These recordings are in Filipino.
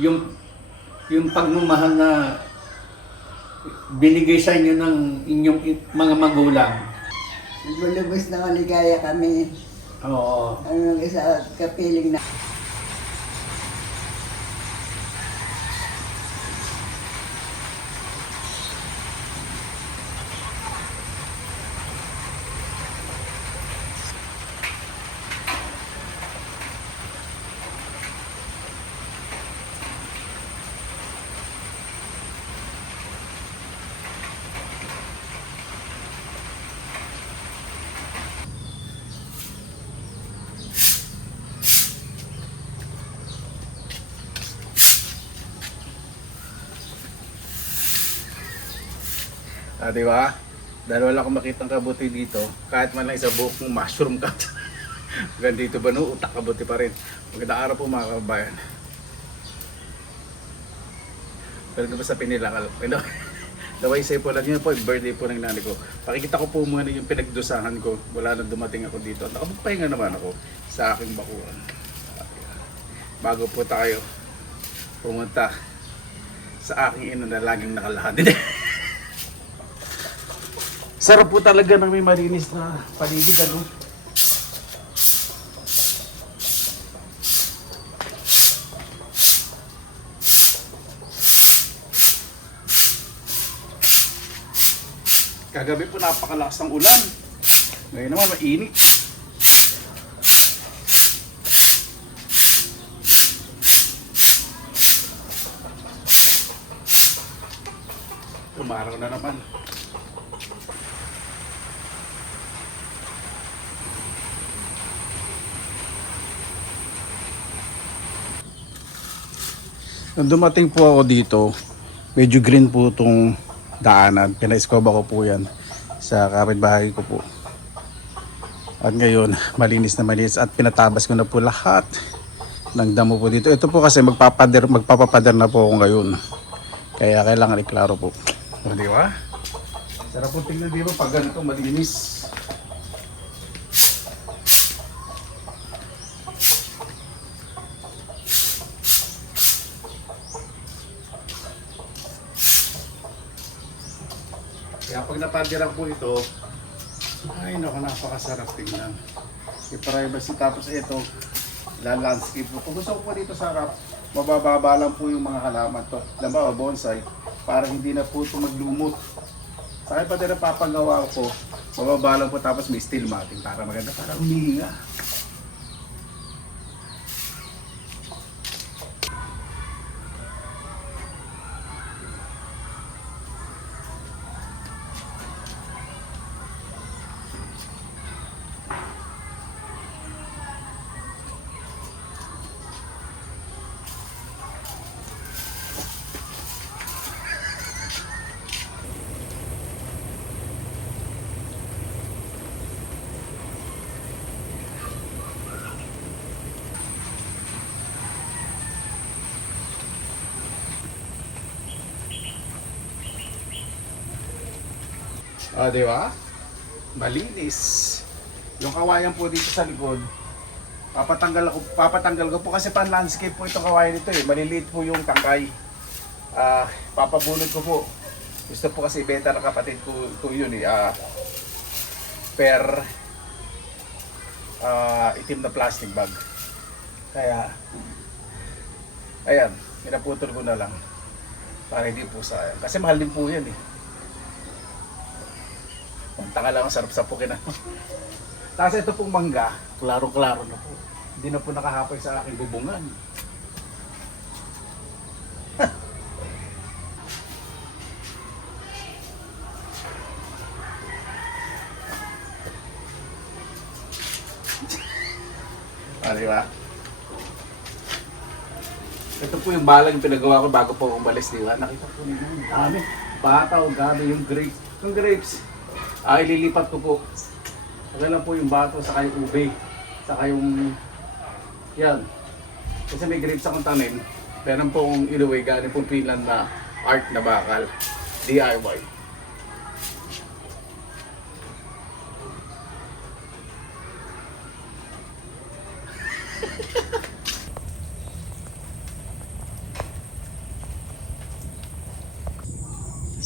yung yung pagmamahal na binigay sa inyo ng inyong mga magulang. Lubos na maligaya kami. Oo. Ano isa kapiling na. Di ba? Dahil wala akong makitang kabuti dito, kahit man lang isa buhok mong mushroom cut. Hanggang dito ba no, utak kabuti pa rin. Magandang araw po mga kababayan. Pero ba sa pinilakal? Daway say po lang yun po, birthday po ng nanay ko. Pakikita ko po muna yung pinagdusahan ko. Wala na dumating ako dito. Nakapagpahinga naman ako sa aking bakuran. Bago po tayo pumunta sa aking ina na laging nakalahad. Sarap po talaga ng may malinis na paligid, ano? Kagabi po napakalakas ng ulan. Ngayon naman mainit. Umaraw na naman. Nung dumating po ako dito, medyo green po itong daanan. Pinaiskoba ko po yan sa kapitbahay ko po. At ngayon, malinis na malinis at pinatabas ko na po lahat ng damo po dito. Ito po kasi magpapapader na po ako ngayon. Kaya kailangan iklaro po. O, di ba? Sarap po tingnan dito pag ganito malinis. Kaya pag napadiran po ito, ay naku, napakasarap tingnan. I-privacy tapos ito, la-landscape po. Kung gusto ko po dito sa harap, mabababa lang po yung mga halaman to. Halimbawa, bonsai, para hindi na po ito maglumot. Sa akin pa din napapagawa ko, mababa lang po tapos may steel matting para maganda, para humihinga. Di ba? Malinis. Yung kawayan po dito sa likod, papatanggal ko po kasi pan landscape po itong kawayan nito eh. Maliliit po yung tangkay. Papabunod ko po. Gusto po kasi ibenta ng kapatid ko yun eh. Per itim na plastic bag. Kaya, ayan, pinaputol ko na lang. Para hindi po sayang. Kasi mahal din po yan eh. Tanga lang, ang sarap sapukin na. Tapos ito pong mangga, klaro-klaro na po. Hindi na po nakahapoy sa aking bubungan. Diba? Ito po yung balang pinagawa ko bago po umalis, diba? Nakita po ninyo, dami. Bataw, dami yung grapes. Yung grapes, ililipat ko po. Saka lang po yung bato, saka yung ube, saka yung yan. Kasi may grapes akong tanim. Meron pong inuwi, galing pong Finland na art na bakal. DIY.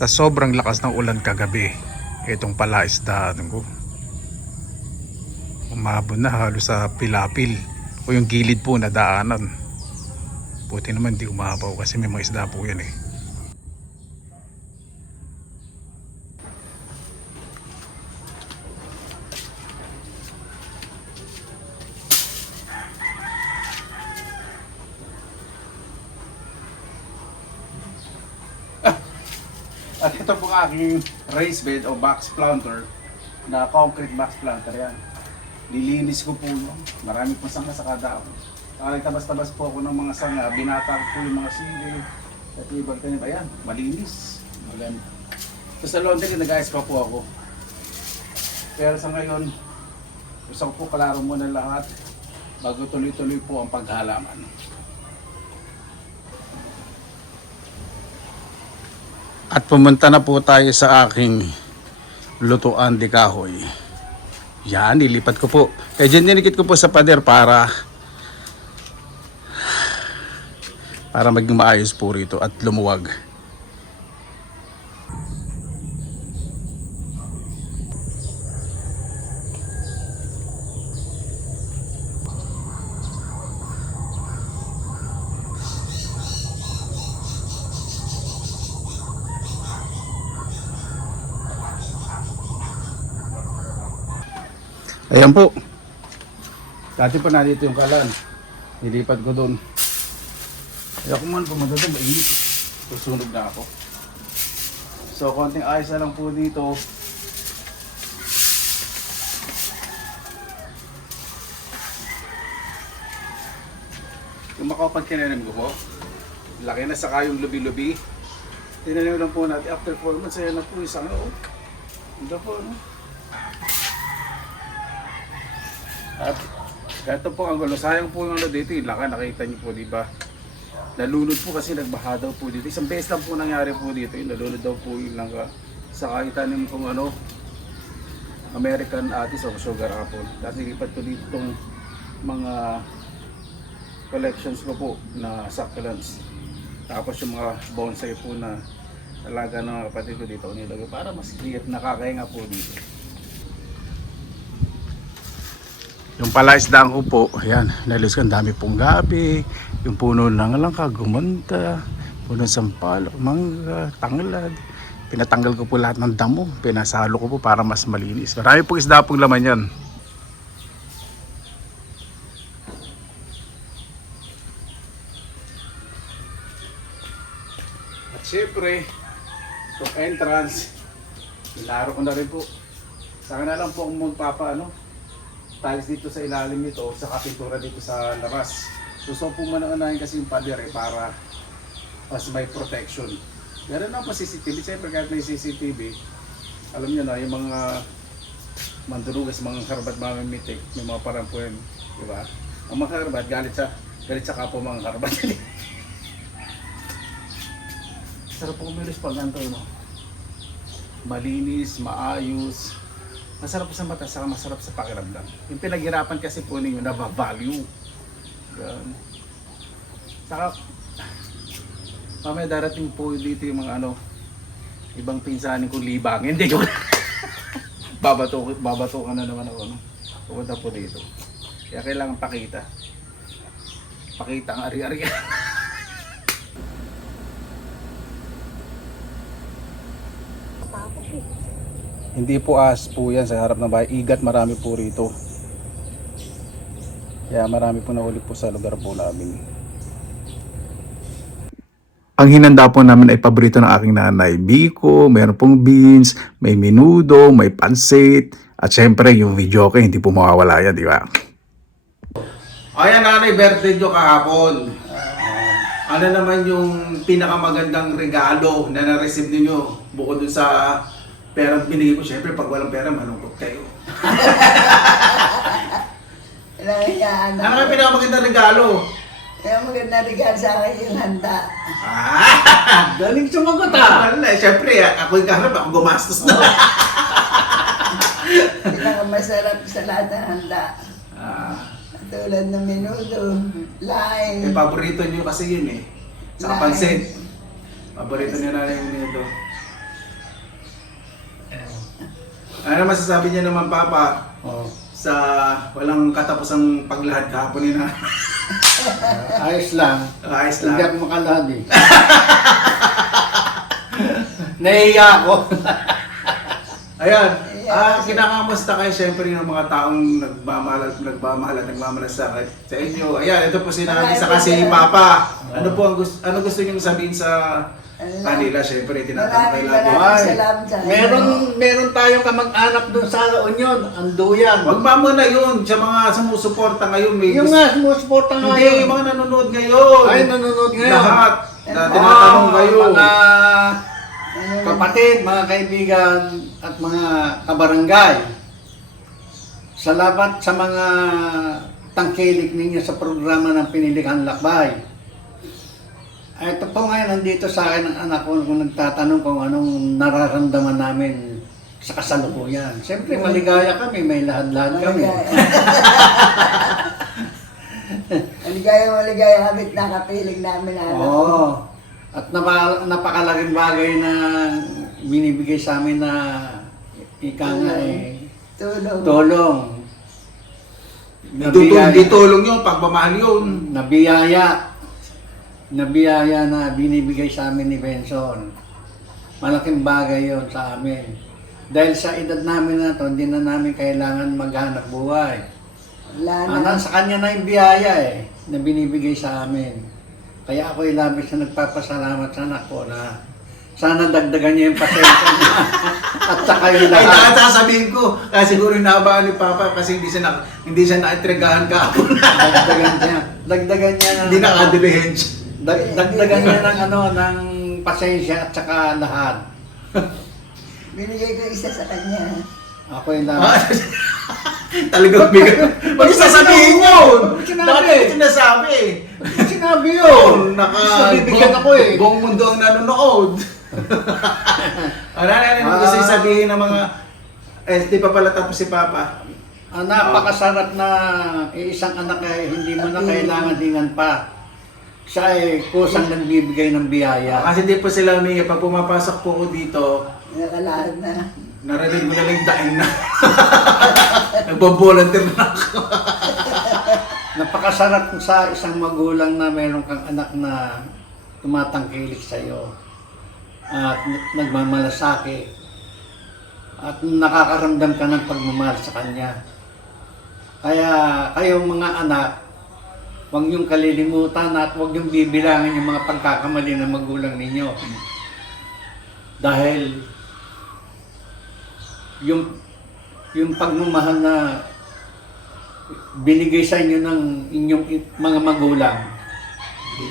Sa sobrang lakas ng ulan kagabi, itong palaisdaan ko umabot na halos sa pilapil o yung gilid po na daanan. Buti naman di umabaw kasi may mga isda po yan eh. At ito po ang aking raised bed o box planter na concrete box planter yan. Lilinis ko po yun. Marami po sanga sa kada ako. Tabas-tabas po ako ng mga sanga. Binata ko po yung mga sili. At ibang tanim. Ayan, malinis. Maganda. So sa laundry, nag-ayos pa po ako. Pero sa ngayon, gusto ko po kalaro muna lahat bago tuloy-tuloy po ang paghalaman. At pumunta na po tayo sa aking lutuan de kahoy. Yan, nilipat ko po. Kaya dyan ninikit ko po sa pader para maging maayos po rito at lumuwag. Ayan po. Dati pa na dito yung kalan. Nilipat ko doon. Kaya kung man pumunta doon, mainit. Susunog na ako. So, konting ayos na lang po dito. Yung makapag kinanim ko po, laki na saka yung lubi-lubi. Tinanim lang po natin after 4 months. Ayan na po isang Ganda po, no? At ito po ang gulo. Sayang po yung dito, yung laka, nakita niyo po, di ba? Nalunod po kasi nagbaha daw po dito. Isang beses lang po nangyari po dito, yung nalunod daw po yung langka. Sa kaitanim kong American Atis o Sugar Apple. Dati lipat ko dito itong mga collections ko po na succulents. Tapos yung mga bonsai po na alaga ng mga kapatid ko dito nilagay para mas clear, nakakahinga po dito. Yung palaisdaan ko po, ayan, nalis ko, ang dami pong gabi, yung puno ng langka, gumanda, puno ng sampalok, mangga, tanglad. Pinatanggal ko po lahat ng damo, pinasalo ko po para mas malinis. Marami pong isda pong laman yan. At syempre, itong entrance, nilaro ko na rin po. Saka na lang po kung magpapa, tiles dito sa ilalim nito, sa pintura dito sa labas. Gusto po mananahin kasi yung pader para mas may protection. Meron na po CCTV, siyempre kahit may CCTV, alam nyo na yung mga mandurugas, mga karabat, mga mimitik, may mga parang po yun, di ba? Ang mga karabat, galit sa kapo mga karabat. Sarap po kumilos pag ganito, malinis, maayos. Masarap sa mata, saka masarap sa pakiramdam. Yung pinaghirapan kasi po ninyo, na-value. Yan. Saka, mamaya darating po dito yung mga ibang pinsanin kong libangin. Hindi ko babato ka na naman ako. Pupunta po dito. Kaya kailangan pakita. Pakita ang ari-ari. Hindi po as po yan sa harap ng bahay. Igat marami po rito. Kaya marami po nahuli po sa lugar po namin. Ang hinanda po namin ay paborito ng aking nanay. Biko, mayroon pong beans, may menudo, may pansit. At syempre yung video okay, hindi po mawawala yan, di ba? Ayan nanay, birthday nyo kahapon. Ano naman yung pinakamagandang regalo na na-receive ninyo bukod dun sa perang binigay ko? Syempre pag walang pera malungkot kayo. Ano yung pinakamagandang regalo? Yung maganda regalo sa akin yung handa. Galing sumagot ah! Wala, syempre ako yung kaharap, ako gumastos na. Pinakamasarap sa lahat ng handa. Tulad ng menudo, lime. Paborito nyo kasi yun eh. Sa pansit. Paborito nyo na yung menudo. Ano masasabi niya naman, Papa, Oh. sa walang katapusang paglahad kahapon ni na? Ayos lang. Ayos Hindi lang. ako makalahad eh. Nahiya ako. Ayan, kinakamusta kayo siyempre ng mga taong nagmamalasakit sa inyo. Ayan, ito po sinabi sa kasi ni Papa. Ano po ang gusto niyo sabihin sa kanila? Siyempre, tinatanong kayo lagi. Maraming salamat sa inyo. Meron tayong kamag-anak doon sa La Union, Anduyan. Huwag mo na yun sa mga sumusuporta ngayon. May Yung nga, sumusuporta nga Hindi, yun. yung mga nanonood ngayon. Ay, nanonood ngayon. Lahat. Na tinatanong kayo. Mga kapatid, mga kaibigan, at mga kabarangay. Salamat sa mga tangkilik ninyo sa programa ng Pinilikang Lakbay. Ito po ngayon, nandito sa akin ang anak ko kung nagtatanong kung anong nararamdaman namin sa kasalukuyan. Siyempre, maligaya kami, may lahad-lahad kami. Maligaya kami at nakapiling namin anak. Oo. At napakalaking bagay na binibigay sa amin na ika nga Tulong. tulong. Di tulong yun, pagmamahal yun. Nabiyaya na binibigay sa amin ni Benson. Malaking bagay yon sa amin. Dahil sa edad namin na to, hindi na namin kailangan maghanap buhay. Wala na. Sa kanya na yung biyaya na binibigay sa amin. Kaya ako'y labis na nagpapasalamat sa anak ko na sana dagdagan niya yung pasensya niya. At saka yung Ay, lahat. sasabihin ko, siguro inaabaan ni Papa kasi hindi siya naitregahan kahapon. Dagdagan niya na. Hindi nakadilihensya. Dagdagan niya ng pasensya at saka lahat. Binigay ko isa sa kanya. Ako yung lahat. Talagang bigat. Huwag sasabihin yun! Sinabi. Bakit sinasabi? Sinabi yun. Bibigyan ako eh. Buong mundo ang nanonood. Ano gusto yung sabihin ng mga... di pa pala tapos si Papa. Napakasarap na isang anak ay hindi mo na kailangan hingan pa. Siya ay kusang nagbibigay ng biyaya. Kasi di po sila humingi. Pag pumapasok po ko dito, Nakalahad na. narinig mo na lang yung daing na. Nagbo-volunteer na ako. Napakasarap sa isang magulang na mayroon kang anak na tumatangkilik sa iyo at nagmamalasakit at nakakaramdam ka ng pagmamahal sa kanya. Kaya kayong mga anak, huwag niyong kalilimutan at huwag niyong bibilangin yung mga pagkakamali ng magulang ninyo. Dahil yung pagmamahal na binigay sa inyo ng inyong mga magulang,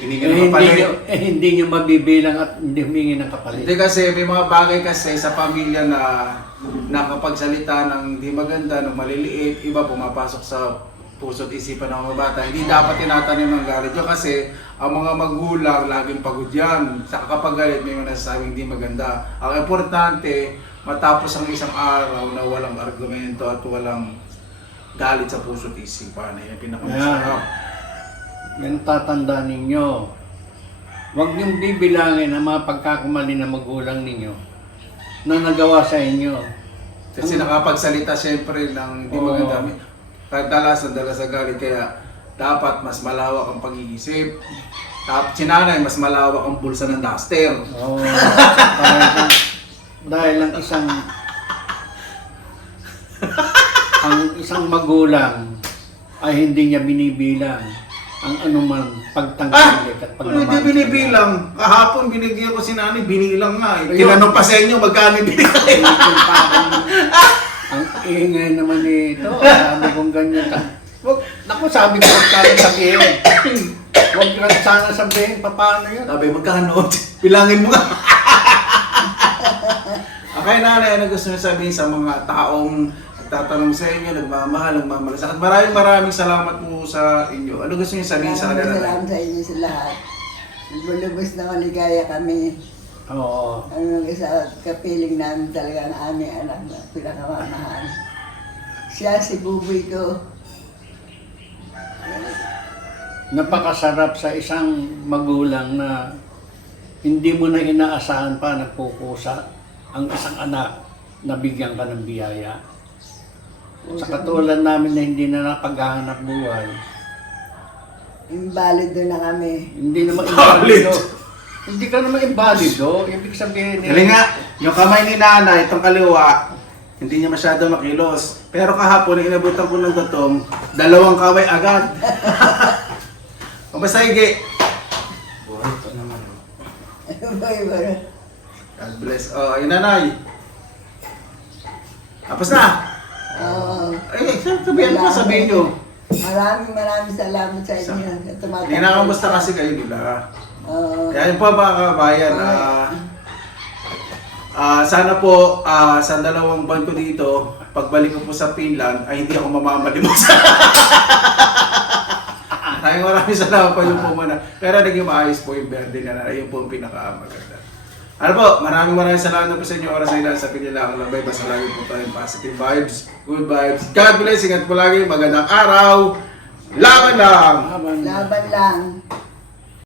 hindi nyo mabibilang at hindi humingi ng kapalit. Hindi kasi may mga bagay kasi sa pamilya na nakapagsalita ng hindi maganda, ng maliliit, iba pumapasok sa puso't isipan ng mga bata. Hindi dapat tinatanim ng galit yun kasi ang mga magulang laging pagod yan. Sa kapag galit may mga nasasabing hindi maganda. Ang importante, matapos ang isang araw na walang argumento at walang galit sa puso't isipan. Yan ang pinakamasarap. Yan tatanda ninyo. Huwag niyong bibilangin ang mga pagkakamali ng magulang ninyo na nagawa sa inyo. Kasi nakapagsalita siyempre ng hindi maganda. Kadalasan dala sa galit kaya dapat mas malawak ang pag-iisip. Sinanay, mas malawak ang bulsa ng duster. Oo. Dahil ang isang magulang ay hindi niya binibilang ang anuman pagtangkilik at Hindi pagmamahal. binibilang. Kahapon binigyan ko si nanay, binilang nga eh. Tinanong pa sa inyo magkano binigay. Ang ingay naman nito. Sabi kong ganyan ka. Naku, sabi ko huwag ka rin sabihin. Huwag ka sana sabihin, paano yun? Sabi, magkano? Bilangin mo nga. Okay, nanay, ano gusto niyo sabihin sa mga taong nagtatanong sa inyo, nagmamahal, nagmamalasakit? Maraming salamat po sa inyo. Ano gusto niyo sabihin sa kanila? Salamat sa inyo sa lahat. Lubos na maligaya kami. Oo. Ang isa kapiling namin talaga ang aming anak na pinakamamahal. Siya si Buboy ko. Napakasarap sa isang magulang na hindi mo na inaasahan pa nagpupusa ang isang anak nabigyan ka ng biyaya. Sa katulad namin na hindi na napaghahanap buhay, Invalido na kami. hindi naman Invalid. invalido. Hindi ka naman invalido. Ibig sabihin Galing nga, yung kamay ni nanay, itong kaliwa, hindi niya masyado makilos. Pero kahapon, inabutan ko ng gutong, 2 kamay agad. O basta higi. Buhay ito naman. Boy. God bless. Oh, ayun nanay. Tapos na. Oo. Ay, sabihin mo, sabihin nyo. Maraming salamat sa inyo. Hindi na kamusta kasi kayo nila. Oo. Kaya yun po mga kabayan, sana po sa 2 buwan ko dito, pagbalik ko po sa Finland, ay hindi ako mamamalimos. Maraming salamat po yung po muna. Pero naging maayos po yung birthday na yun po yung pinakamaganda. Ano po, maraming salamat po sa inyo oras na ilan sa pinila ang labay. Basta lagi po tayong positive vibes, good vibes. God bless, ingat po lagi, magandang araw. Laban lang! Laban. Laban lang.